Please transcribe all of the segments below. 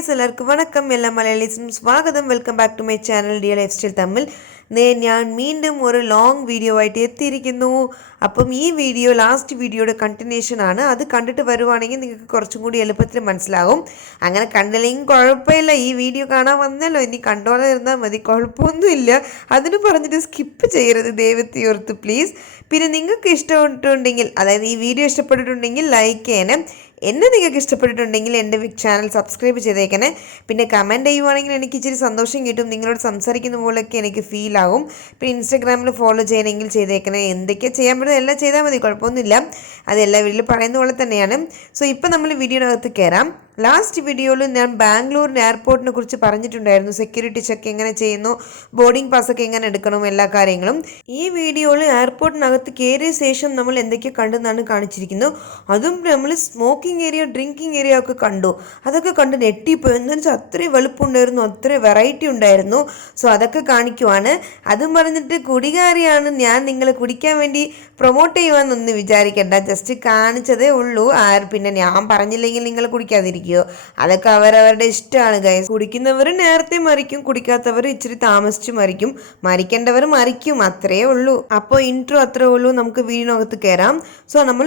Guys എല്ലാവർക്കും വണക്കം എല്ലാ മലയാളീസും സ്വാഗതം welcome back to my channel dear lifestyle തമ്മിൽ ഞാൻ വീണ്ടും ഒരു ലോങ് വീഡിയോ ആയിട്ട് എത്തിയിരിക്കുന്നു. അപ്പം ഈ വീഡിയോ ലാസ്റ്റ് വീഡിയോയുടെ കണ്ടിന്യൂഷൻ ആണ്. അത് കണ്ടിട്ട് വരുവാണെങ്കിൽ നിങ്ങൾക്ക് കുറച്ചും കൂടി എളുപ്പത്തിൽ മനസ്സിലാകും. അങ്ങനെ കണ്ടില്ലെങ്കിൽ കുഴപ്പമില്ല, ഈ വീഡിയോ കാണാൻ വന്നല്ലോ, ഇനി കണ്ടോളെ ഇരുന്നാൽ മതി, കുഴപ്പമൊന്നുമില്ല. അതിന് പറഞ്ഞിട്ട് സ്കിപ്പ് ചെയ്യരുത് ദൈവത്തെ ഓർത്ത് പ്ലീസ്. പിന്നെ നിങ്ങൾക്ക് ഇഷ്ടപ്പെട്ടിട്ടുണ്ടെങ്കിൽ, അതായത് ഈ വീഡിയോ ഇഷ്ടപ്പെട്ടിട്ടുണ്ടെങ്കിൽ ലൈക്ക് ചെയ്യണേ. എന്നെ നിങ്ങൾക്ക് ഇഷ്ടപ്പെട്ടിട്ടുണ്ടെങ്കിൽ എൻ്റെ ചാനൽ സബ്സ്ക്രൈബ് ചെയ്തേക്കണേ. പിന്നെ കമൻറ്റ് ചെയ്യുവാണെങ്കിൽ എനിക്ക് ഇച്ചിരി സന്തോഷം കിട്ടും. നിങ്ങളോട് സംസാരിക്കുന്ന പോലെയൊക്കെ എനിക്ക് ഫീൽ ആകും. പിന്നെ ഇൻസ്റ്റാഗ്രാമിൽ ഫോളോ ചെയ്യണമെങ്കിൽ ചെയ്തേക്കണേ. എന്തൊക്കെയാണ് ചെയ്യാൻ പറ്റുന്നത് എല്ലാം ചെയ്താൽ മതി, കുഴപ്പമൊന്നുമില്ല. അത് എല്ലാ വീട്ടിലും പറയുന്ന പോലെ തന്നെയാണ്. സോ ഇപ്പം നമ്മൾ വീഡിയോനകത്ത് കയറാം. ലാസ്റ്റ് വീഡിയോയിൽ ഞാൻ ബാംഗ്ലൂരിൻ്റെ എയർപോർട്ടിനെ കുറിച്ച് പറഞ്ഞിട്ടുണ്ടായിരുന്നു. സെക്യൂരിറ്റി ചെക്ക് എങ്ങനെ ചെയ്യുന്നു, ബോർഡിംഗ് പാസ്സൊക്കെ എങ്ങനെ എടുക്കണം, എല്ലാ കാര്യങ്ങളും. ഈ വീഡിയോയിൽ എയർപോർട്ടിനകത്ത് കയറിയ ശേഷം നമ്മൾ എന്തൊക്കെ കണ്ടെന്നാണ് കാണിച്ചിരിക്കുന്നത്. അതും നമ്മൾ സ്മോക്കിംഗ് ഏരിയ, ഡ്രിങ്കിങ് ഏരിയ ഒക്കെ കണ്ടു. അതൊക്കെ കണ്ട് നെട്ടിപ്പോയി. എന്താണെന്ന് വെച്ചാൽ അത്രയും വലുപ്പമുണ്ടായിരുന്നു, അത്രയും വെറൈറ്റി ഉണ്ടായിരുന്നു. സോ അതൊക്കെ കാണിക്കുവാണ്. അതും പറഞ്ഞിട്ട് കുടികാരിയാണ് ഞാൻ, നിങ്ങളെ കുടിക്കാൻ വേണ്ടി പ്രൊമോട്ട് ചെയ്യുവാന്നൊന്നും വിചാരിക്കേണ്ട, ജസ്റ്റ് കാണിച്ചതേ ഉള്ളൂ. പിന്നെ ഞാൻ പറഞ്ഞില്ലെങ്കിൽ നിങ്ങൾ കുടിക്കാതിരിക്കും, അതൊക്കെ അവരവരുടെ ഇഷ്ടമാണ് ഗൈസ്. കുടിക്കുന്നവർ നേരത്തെ മരിക്കും, കുടിക്കാത്തവർ ഇച്ചിരി താമസിച്ച് മരിക്കും, മരിക്കേണ്ടവർ മരിക്കും, അത്രേ ഉള്ളൂ. അപ്പോൾ ഇൻട്രോ അത്രേ ഉള്ളൂ. നമുക്ക് വീഡിയോനകത്ത് കയറാം. സോ നമ്മൾ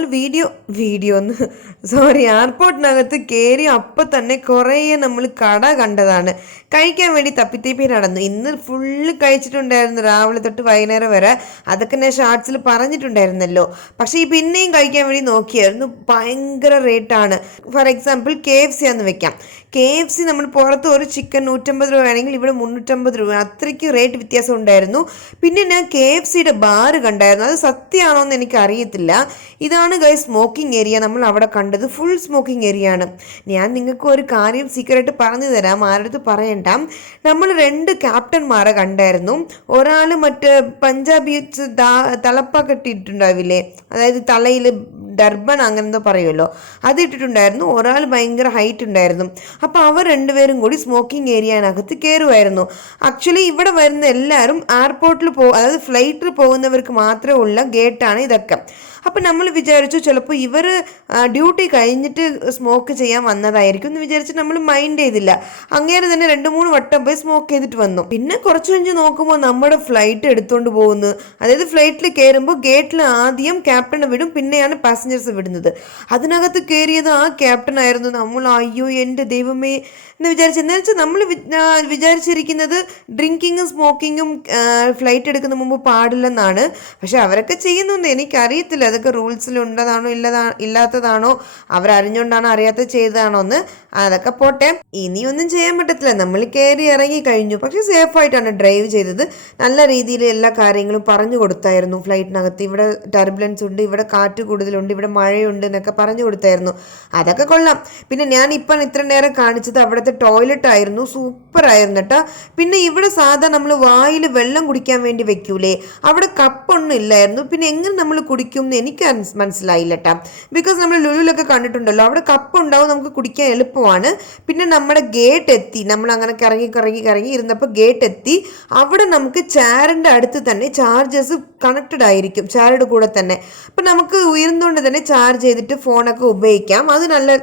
എയർപോർട്ടിനകത്ത് കയറി അപ്പം തന്നെ കുറേ നമ്മൾ കട കണ്ടതാണ്. കഴിക്കാൻ വേണ്ടി തപ്പിത്തേപ്പി നടന്നു. ഇന്ന് ഫുള്ള് കഴിച്ചിട്ടുണ്ടായിരുന്നു, രാവിലെ തൊട്ട് വൈകുന്നേരം വരെ. അതൊക്കെ ഞാൻ ഷാർട്സിൽ പറഞ്ഞിട്ടുണ്ടായിരുന്നല്ലോ. പക്ഷേ ഈ പിന്നെയും കഴിക്കാൻ വേണ്ടി നോക്കിയായിരുന്നു. ഭയങ്കര റേറ്റാണ്. ഫോർ എക്സാമ്പിൾ KFC ആണെന്ന് വെക്കാം. KFC നമ്മൾ പുറത്ത് ഒരു ചിക്കൻ 150 രൂപ ആണെങ്കിൽ ഇവിടെ 350 രൂപ, അത്രയ്ക്ക് റേറ്റ് വ്യത്യാസം ഉണ്ടായിരുന്നു. പിന്നെ ഞാൻ KFCയുടെ ബാർ കണ്ടായിരുന്നു. അത് സത്യമാണോ എന്ന് എനിക്ക് അറിയത്തില്ല. ഇതാണ് ഗൈസ് സ്മോക്കിംഗ് ഏരിയ. നമ്മൾ അവിടെ കണ്ടത് ഫുൾ സ്മോക്കിംഗ് ഏരിയ ആണ്. ഞാൻ നിങ്ങൾക്ക് ഒരു കാര്യം സീക്രട്ട് പറഞ്ഞു തരാം, ആരുടെ പറയണ്ട. നമ്മൾ 2 ക്യാപ്റ്റന്മാരെ കണ്ടായിരുന്നു. ഒരാൾ മറ്റേ പഞ്ചാബി തലപ്പ കെട്ടിയിട്ടുണ്ടാവില്ലേ, അതായത് തലയിൽ ഡർബൻ അങ്ങനെന്തോ പറയുമല്ലോ, അത് ഇട്ടിട്ടുണ്ടായിരുന്നു. ഒരാൾ ഭയങ്കര ഹൈറ്റ് ഉണ്ടായിരുന്നു. അപ്പോൾ അവർ രണ്ടുപേരും കൂടി സ്മോക്കിംഗ് ഏരിയനകത്ത് കയറുമായിരുന്നു. ആക്ച്വലി ഇവിടെ വരുന്ന എല്ലാവരും എയർപോർട്ടിൽ അതായത് ഫ്ലൈറ്റിൽ പോകുന്നവർക്ക് മാത്രമേ ഉള്ള ഗേറ്റാണ് ഇതൊക്കെ. അപ്പം നമ്മൾ വിചാരിച്ചു ചിലപ്പോൾ ഇവർ ഡ്യൂട്ടി കഴിഞ്ഞിട്ട് സ്മോക്ക് ചെയ്യാൻ വന്നതായിരിക്കും എന്ന് വിചാരിച്ച് നമ്മൾ മൈൻഡ് ചെയ്തില്ല. അങ്ങേരെ തന്നെ 2-3 വട്ടം പോയി സ്മോക്ക് ചെയ്തിട്ട് വന്നു. പിന്നെ കുറച്ച് കഴിഞ്ഞ് നോക്കുമ്പോൾ നമ്മുടെ ഫ്ലൈറ്റ് എടുത്തുകൊണ്ട് പോകുന്നു. അതായത് ഫ്ലൈറ്റിൽ കയറുമ്പോൾ ഗേറ്റിൽ ആദ്യം ക്യാപ്റ്റനെ വിടും, പിന്നെയാണ് പാസഞ്ചേഴ്സ് വിടുന്നത്. അതിനകത്ത് കയറിയത് ആ ക്യാപ്റ്റൻ ആയിരുന്നു. നമ്മൾ അയ്യോ എൻ്റെ ദൈവമേ എന്ന് വിചാരിച്ചു. എന്താ വെച്ചാൽ നമ്മൾ വിചാരിച്ചിരിക്കുന്നത് ഡ്രിങ്കിങ്ങും സ്മോക്കിങ്ങും ഫ്ലൈറ്റ് എടുക്കുന്ന മുമ്പ് പാടില്ലെന്നാണ്. പക്ഷെ അവരൊക്കെ ചെയ്യുന്നുണ്ട്, എനിക്കറിയത്തില്ല അതൊക്കെ റൂൾസിലുണ്ടതാണോ ഇല്ലാത്തതാണോ, അവരറിഞ്ഞുകൊണ്ടാണോ അറിയാത്ത ചെയ്തതാണോ എന്ന്. അതൊക്കെ പോട്ടെ, ഇനിയൊന്നും ചെയ്യാൻ പറ്റത്തില്ല. നമ്മൾ കയറി ഇറങ്ങി കഴിഞ്ഞു. പക്ഷെ സേഫായിട്ടാണ് ഡ്രൈവ് ചെയ്തത്. നല്ല രീതിയിൽ എല്ലാ കാര്യങ്ങളും പറഞ്ഞു കൊടുത്തായിരുന്നു ഫ്ലൈറ്റിനകത്ത്. ഇവിടെ ടർബുലൻസ് ഉണ്ട്, ഇവിടെ കാറ്റ് കൂടുതലുണ്ട്, ഇവിടെ മഴയുണ്ട് എന്നൊക്കെ പറഞ്ഞു കൊടുത്തായിരുന്നു. അതൊക്കെ കൊള്ളാം. പിന്നെ ഞാൻ ഇപ്പം ഇത്ര നേരം കാണിച്ചത് അവിടുത്തെ ടോയ്ലറ്റ് ആയിരുന്നു. സൂപ്പർ ആയിരുന്നു കേട്ടോ. പിന്നെ ഇവിടെ സാധാ നമ്മൾ വായിൽ വെള്ളം കുടിക്കാൻ വേണ്ടി വെക്കൂലേ, അവിടെ കപ്പൊന്നും ഇല്ലായിരുന്നു. പിന്നെ എങ്ങനെ നമ്മൾ കുടിക്കും എനിക്ക് മനസ്സിലായില്ല കേട്ടോ. ബിക്കോസ് നമ്മൾ ലുലുലൊക്കെ കണ്ടിട്ടുണ്ടല്ലോ, അവിടെ കപ്പ് ഉണ്ടാവും, നമുക്ക് കുടിക്കാൻ എളുപ്പമാണ്. പിന്നെ നമ്മുടെ ഗേറ്റ് എത്തി, നമ്മൾ അങ്ങനെ കറങ്ങി ഇരുന്നപ്പോൾ ഗേറ്റ് എത്തി. അവിടെ നമുക്ക് ചാറിൻ്റെ അടുത്ത് തന്നെ ചാർജേഴ്സ് കണക്റ്റഡ് ആയിരിക്കും, ചാരുടെ കൂടെ തന്നെ. അപ്പം നമുക്ക് ഉയർന്നുകൊണ്ട് തന്നെ ചാർജ് ചെയ്തിട്ട് ഫോണൊക്കെ ഉപയോഗിക്കാം. അത് നല്ല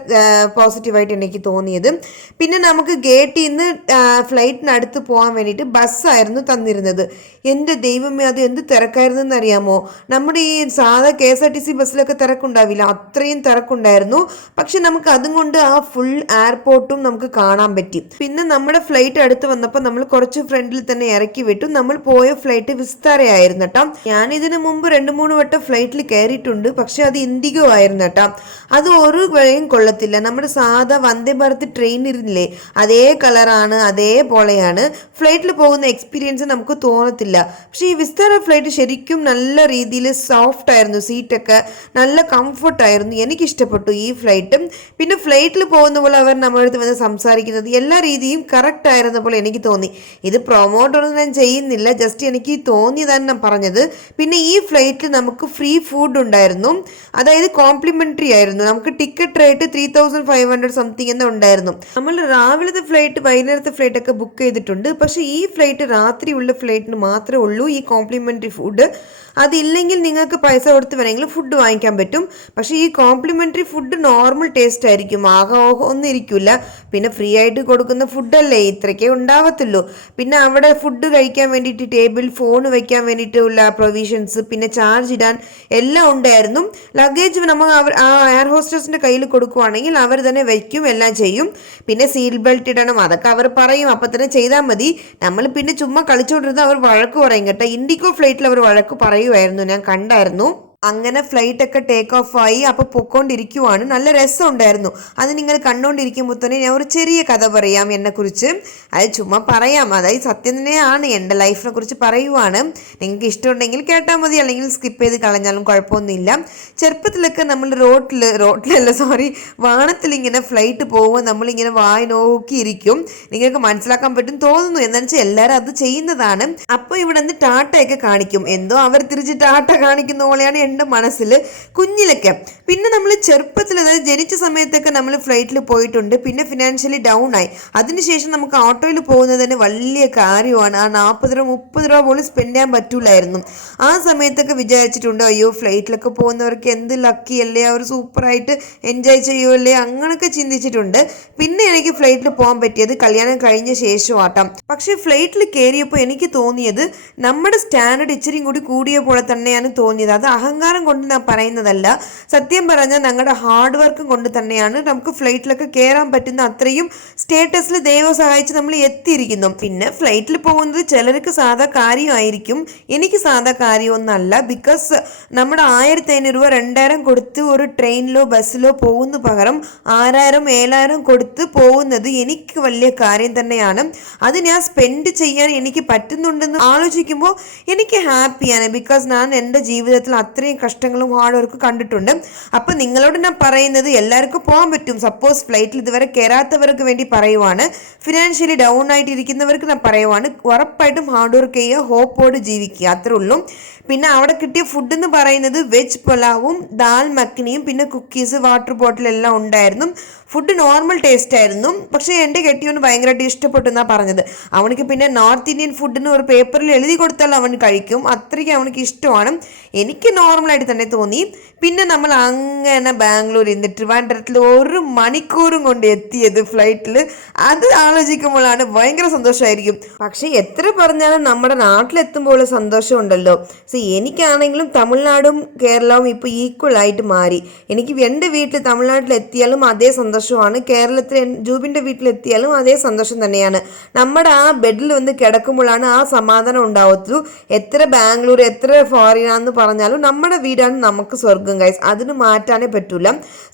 പോസിറ്റീവായിട്ട് എനിക്ക് തോന്നിയത്. പിന്നെ നമുക്ക് ഗേറ്റിൽ നിന്ന് ഫ്ലൈറ്റിനടുത്ത് പോകാൻ വേണ്ടിയിട്ട് ബസ്സായിരുന്നു തന്നിരുന്നത്. എൻ്റെ ദൈവമേ, അത് എന്ത് തിരക്കായിരുന്നു എന്നറിയാമോ. നമ്മുടെ ഈ സാധാ KSRTC ബസ്സിലൊക്കെ തിരക്കുണ്ടാവില്ല, അത്രയും തിരക്കുണ്ടായിരുന്നു. പക്ഷെ നമുക്ക് അതും കൊണ്ട് ആ ഫുൾ എയർപോർട്ടും നമുക്ക് കാണാൻ പറ്റി. പിന്നെ നമ്മുടെ ഫ്ലൈറ്റ് അടുത്ത് വന്നപ്പോൾ നമ്മൾ കുറച്ച് ഫ്രണ്ടിൽ തന്നെ ഇറക്കി വിട്ടു. നമ്മൾ പോയ ഫ്ലൈറ്റ് വിസ്താരയായിരുന്നു കേട്ടോ. ഞാൻ ഇതിനു മുമ്പ് 2-3 വട്ടം ഫ്ലൈറ്റിൽ കയറിയിട്ടുണ്ട്. പക്ഷെ അത് ഇൻഡിഗോ ആയിരുന്നു കേട്ടോ. അത് ഒരു വഴിയും കൊള്ളത്തില്ല. നമ്മുടെ സാധാ വന്ദേ ഭാരത് ട്രെയിൻ ഇരുന്നില്ലേ, അതേ കളറാണ്, അതേപോലെയാണ്. ഫ്ലൈറ്റിൽ പോകുന്ന എക്സ്പീരിയൻസ് നമുക്ക് തോന്നത്തില്ല. പക്ഷെ ഈ വിസ്താര ഫ്ലൈറ്റ് ശരിക്കും നല്ല രീതിയിൽ സോഫ്റ്റ് ആയിരുന്നു, സീറ്റൊക്കെ നല്ല കംഫർട്ടായിരുന്നു. എനിക്കിഷ്ടപ്പെട്ടു ഈ ഫ്ലൈറ്റ്. പിന്നെ ഫ്ലൈറ്റിൽ പോകുന്ന പോലെ അവർ നമ്മുടെ അടുത്ത് വന്ന് സംസാരിക്കുന്നത് എല്ലാ രീതിയും കറക്റ്റ് ആയിരുന്ന പോലെ എനിക്ക് തോന്നി. ഇത് പ്രൊമോട്ടൊന്നും ഞാൻ ചെയ്യുന്നില്ല, ജസ്റ്റ് എനിക്ക് തോന്നിയതാണ് ഞാൻ പറഞ്ഞത്. പിന്നെ ഈ ഫ്ലൈറ്റിൽ നമുക്ക് ഫ്രീ ഫുഡ് ഉണ്ടായിരുന്നു, അതായത് കോംപ്ലിമെൻ്ററി ആയിരുന്നു. നമുക്ക് ടിക്കറ്റ് റേറ്റ് 3500 സംതിങ് എന്ന് ഉണ്ടായിരുന്നു. നമ്മൾ രാവിലത്തെ ഫ്ലൈറ്റ് വൈകുന്നേരത്തെ ഫ്ലൈറ്റൊക്കെ ബുക്ക് ചെയ്തിട്ടുണ്ട്. പക്ഷേ ഈ ഫ്ലൈറ്റ് രാത്രിയുള്ള ഫ്ലൈറ്റിന് മാത്രമേ ഉള്ളൂ ഈ കോംപ്ലിമെൻ്ററി ഫുഡ്. അതില്ലെങ്കിൽ നിങ്ങൾക്ക് പൈസ കൊടുത്ത് വേണമെങ്കിലും ഫുഡ് വാങ്ങിക്കാൻ പറ്റും. പക്ഷേ ഈ കോംപ്ലിമെൻ്ററി ഫുഡ് നോർമൽ ടേസ്റ്റ് ആയിരിക്കും, ഒന്നും ഇരിക്കില്ല. പിന്നെ ഫ്രീ ആയിട്ട് കൊടുക്കുന്ന ഫുഡല്ലേ, ഇത്രയ്ക്കേ ഉണ്ടാവത്തുള്ളൂ. പിന്നെ അവിടെ ഫുഡ് കഴിക്കാൻ വേണ്ടിയിട്ട് ടേബിൾ, ഫോൺ വയ്ക്കാൻ വേണ്ടിയിട്ടുള്ള പ്രൊവിഷൻസ്, പിന്നെ ചാർജ് ഇടാൻ എല്ലാം ഉണ്ടായിരുന്നു. ലഗേജ് നമ്മൾ ആ എയർ ഹോസ്റ്റസിൻ്റെ കയ്യിൽ കൊടുക്കുവാണെങ്കിൽ അവർ തന്നെ വയ്ക്കും, എല്ലാം ചെയ്യും. പിന്നെ സീറ്റ് ബെൽറ്റ് ഇടണം, അതൊക്കെ അവർ പറയും, അപ്പം തന്നെ ചെയ്താൽ മതി. നമ്മൾ പിന്നെ ചുമ്മാ കളിച്ചുകൊണ്ടിരുന്ന അവർ വഴക്ക് പറയും കേട്ടോ. ഇൻഡിഗോ ഫ്ലൈറ്റിൽ അവർ വഴക്ക് പറയുമായിരുന്നു, ഞാൻ കണ്ടായിരുന്നു. അങ്ങനെ ഫ്ലൈറ്റ് ഒക്കെ ടേക്ക് ഓഫ് ആയി. അപ്പോൾ പൊക്കോണ്ടിരിക്കുവാണ്. നല്ല രസമുണ്ടായിരുന്നു. അത് നിങ്ങൾ കണ്ടുകൊണ്ടിരിക്കുമ്പോൾ തന്നെ ഞാൻ ഒരു ചെറിയ കഥ പറയാം എന്നെക്കുറിച്ച്. അത് ചുമ്മാ പറയാം, അതായത് സത്യം തന്നെയാണ്, എൻ്റെ ലൈഫിനെ കുറിച്ച് പറയുവാണ്. നിങ്ങൾക്ക് ഇഷ്ടമുണ്ടെങ്കിൽ കേട്ടാൽ മതി, അല്ലെങ്കിൽ സ്കിപ്പ് ചെയ്ത് കളഞ്ഞാലും കുഴപ്പമൊന്നുമില്ല. ചെറുപ്പത്തിലൊക്കെ നമ്മൾ വാനത്തിലിങ്ങനെ ഫ്ലൈറ്റ് പോകുമ്പോൾ നമ്മളിങ്ങനെ വായി നോക്കിയിരിക്കും. നിങ്ങൾക്ക് മനസ്സിലാക്കാൻ പറ്റും തോന്നുന്നു, എന്താണെന്ന് വെച്ചാൽ എല്ലാവരും അത് ചെയ്യുന്നതാണ്. അപ്പോൾ ഇവിടെ നിന്ന് ടാറ്റയൊക്കെ കാണിക്കും, എന്തോ അവർ തിരിച്ച് ടാറ്റ കാണിക്കുന്ന പോലെയാണ് എൻ്റെ മനസ്സിൽ കുഞ്ഞിലൊക്കെ. പിന്നെ നമ്മൾ ചെറുപ്പത്തിൽ, അതായത് ജനിച്ച സമയത്തൊക്കെ നമ്മൾ ഫ്ലൈറ്റിൽ പോയിട്ടുണ്ട്. പിന്നെ ഫിനാൻഷ്യലി ഡൗൺ ആയി. അതിനുശേഷം നമുക്ക് ഓട്ടോയിൽ പോകുന്നത് തന്നെ വലിയ കാര്യമാണ്. ആ 40 രൂപ 30 രൂപ പോലും സ്പെൻഡ് ചെയ്യാൻ പറ്റൂലായിരുന്നു. ആ സമയത്തൊക്കെ വിചാരിച്ചിട്ടുണ്ട്, അയ്യോ ഫ്ലൈറ്റിലൊക്കെ പോകുന്നവർക്ക് എന്ത് ലക്കി അല്ലേ, അവർ സൂപ്പറായിട്ട് എൻജോയ് ചെയ്യുമല്ലേ, അങ്ങനെയൊക്കെ ചിന്തിച്ചിട്ടുണ്ട്. പിന്നെ എനിക്ക് ഫ്ലൈറ്റിൽ പോകാൻ പറ്റിയത് കല്യാണം കഴിഞ്ഞ ശേഷമാട്ടം. പക്ഷേ ഫ്ലൈറ്റിൽ കയറിയപ്പോൾ എനിക്ക് തോന്നിയത് നമ്മുടെ സ്റ്റാൻഡേർഡ് ഇച്ചിരി കൂടി കൂടിയ പോലെ തന്നെയാണ് തോന്നിയത്. അത് അഹങ്കാരം കൊണ്ട് ഞാൻ പറയുന്നതല്ല, സത്യം പറഞ്ഞാൽ ഞങ്ങളുടെ ഹാർഡ് വർക്കും കൊണ്ട് തന്നെയാണ് നമുക്ക് ഫ്ലൈറ്റിലൊക്കെ കയറാൻ പറ്റുന്ന അത്രയും സ്റ്റേറ്റസിൽ ദൈവം സഹായിച്ച് നമ്മൾ എത്തിയിരിക്കുന്നു. പിന്നെ ഫ്ലൈറ്റിൽ പോകുന്നത് ചിലർക്ക് സാധാ കാര്യമായിരിക്കും, എനിക്ക് സാധാ കാര്യമൊന്നുമല്ല. ബിക്കോസ് നമ്മുടെ 1500 രൂപ 2000 കൊടുത്ത് ഒരു ട്രെയിനിലോ ബസ്സിലോ പോകുന്ന പകരം 6000 7000 കൊടുത്ത് പോകുന്നത് എനിക്ക് വലിയ കാര്യം തന്നെയാണ്. അത് ഞാൻ സ്പെൻഡ് ചെയ്യാൻ എനിക്ക് പറ്റുന്നുണ്ടെന്ന് ആലോചിക്കുമ്പോൾ എനിക്ക് ഹാപ്പിയാണ്. ബിക്കോസ് ഞാൻ എൻ്റെ ജീവിതത്തിൽ അത്രയും കഷ്ടങ്ങളും ഹാർഡ് വർക്ക് കണ്ടിട്ടുണ്ട്. അപ്പം നിങ്ങളോട് ഞാൻ പറയുന്നത്, എല്ലാവർക്കും പോകാൻ പറ്റും. സപ്പോസ് ഫ്ലൈറ്റിൽ ഇതുവരെ കയറാത്തവർക്ക് വേണ്ടി പറയുവാണ്, ഫിനാൻഷ്യലി ഡൗൺ ആയിട്ട് ഇരിക്കുന്നവർക്ക് ഞാൻ പറയുവാണ്, ഉറപ്പായിട്ടും ഹാർഡ് വർക്ക് ചെയ്യുക, ഹോപ്പോട് ജീവിക്കുക, അത്രേ ഉള്ളൂ. പിന്നെ അവിടെ കിട്ടിയ ഫുഡ് എന്ന് പറയുന്നത് വെജ് പുലാവും ദാൽ മഖ്നിയും പിന്നെ കുക്കീസ്, വാട്ടർ ബോട്ടിൽ എല്ലാം ഉണ്ടായിരുന്നു. ഫുഡ് നോർമൽ ടേസ്റ്റ് ആയിരുന്നു. പക്ഷേ എൻ്റെ കെട്ടിയവന് ഭയങ്കരമായിട്ട് ഇഷ്ടപ്പെട്ടു എന്നാണ് പറഞ്ഞത്. അവനക്ക് പിന്നെ നോർത്ത് ഇന്ത്യൻ ഫുഡിന് ഒരു പേപ്പറിൽ എഴുതി കൊടുത്താൽ അവൻ കഴിക്കും, അത്രയ്ക്ക് അവനക്ക് ഇഷ്ടമാണ്. എനിക്ക് നോർമലായിട്ട് തന്നെ തോന്നി. പിന്നെ നമ്മൾ അങ്ങനെ ബാംഗ്ലൂരിൽ നിന്ന് ട്രിവാൻഡ്രത്തിൽ 1 മണിക്കൂറും കൊണ്ട് എത്തിയത് ഫ്ലൈറ്റിൽ. അത് ആലോചിക്കുമ്പോഴാണ് ഭയങ്കര സന്തോഷമായിരിക്കും. പക്ഷേ എത്ര പറഞ്ഞാലും നമ്മുടെ നാട്ടിലെത്തുമ്പോൾ സന്തോഷം ഉണ്ടല്ലോ. എനിക്കാണെങ്കിലും തമിഴ്നാടും കേരളവും ഇപ്പോൾ ഈക്വൽ ആയിട്ട് മാറി. എനിക്ക് എൻ്റെ വീട്ടിൽ തമിഴ്നാട്ടിലെത്തിയാലും അതേ സന്തോഷമാണ്, കേരളത്തിൽ ജൂബിൻ്റെ വീട്ടിലെത്തിയാലും അതേ സന്തോഷം തന്നെയാണ്. നമ്മുടെ ആ ബെഡിൽ വന്ന് കിടക്കുമ്പോഴാണ് ആ സമാധാനം ഉണ്ടാവത്തുള്ളൂ. എത്ര ബാംഗ്ലൂർ എത്ര ഫോറിനാന്ന് പറഞ്ഞാലും നമ്മുടെ വീടാണ് നമുക്ക് സ്വർഗം ഗൈസ്, അതിന് മാറ്റാനേ പറ്റൂല.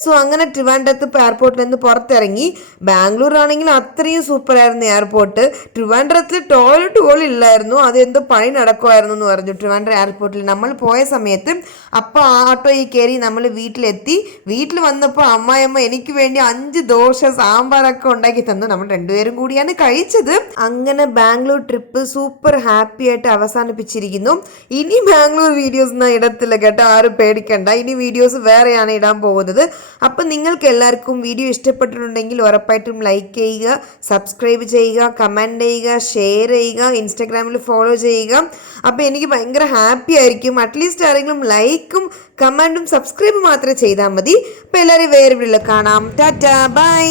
സോ അങ്ങനെ ട്രിവാൻഡ്രത്ത് എയർപോർട്ടിൽ നിന്ന് പുറത്തിറങ്ങി. ബാംഗ്ലൂർ ആണെങ്കിൽ അത്രയും സൂപ്പറായിരുന്നു എയർപോർട്ട്. ട്രിവാൻഡ്രത്തിൽ ടോയ്ലറ്റ് പോലും ഇല്ലായിരുന്നു, അതെന്തോ പണി നടക്കുമായിരുന്നു എന്ന് പറഞ്ഞു ട്രിവാൻഡ്രം എയർപോർട്ടിൽ നമ്മൾ പോയ സമയത്ത്. അപ്പോൾ ആട്ടോയിൽ കയറി നമ്മൾ വീട്ടിലെത്തി. വീട്ടിൽ വന്നപ്പോൾ അമ്മായിയമ്മ എനിക്ക് വേണ്ടി 5 ദോശ സാമ്പാറൊക്കെ ഉണ്ടാക്കി തന്നു. നമ്മൾ രണ്ടുപേരും കൂടിയാണ് കഴിച്ചത്. അങ്ങനെ ബാംഗ്ലൂർ ട്രിപ്പ് സൂപ്പർ ഹാപ്പി ആയിട്ട് അവസാനിപ്പിച്ചിരിക്കുന്നു. ഇനി ബാംഗ്ലൂർ വീഡിയോസ് ഒന്നും ഇടത്തില്ല കേട്ടോ, ആരും പേടിക്കണ്ട. ഇനി വീഡിയോസ് വേറെയാണ് ഇടാൻ പോകുന്നത്. അപ്പം നിങ്ങൾക്ക് എല്ലാവർക്കും വീഡിയോ ഇഷ്ടപ്പെട്ടിട്ടുണ്ടെങ്കിൽ ഉറപ്പായിട്ടും ലൈക്ക് ചെയ്യുക, സബ്സ്ക്രൈബ് ചെയ്യുക, കമൻറ്റ് ചെയ്യുക, ഷെയർ ചെയ്യുക, ഇൻസ്റ്റാഗ്രാമിൽ ഫോളോ ചെയ്യുക. അപ്പോൾ എനിക്ക് ഭയങ്കര ഹാപ്പി ആയിരിക്കും. അറ്റ്ലീസ്റ്റ് ആരെങ്കിലും ലൈക്കും കമൻറ്റും സബ്സ്ക്രൈബും മാത്രമേ ചെയ്താൽ മതി. അപ്പോൾ എല്ലാവരും വേറെ വീഡിയോയിൽ കാണാം. Tata bye.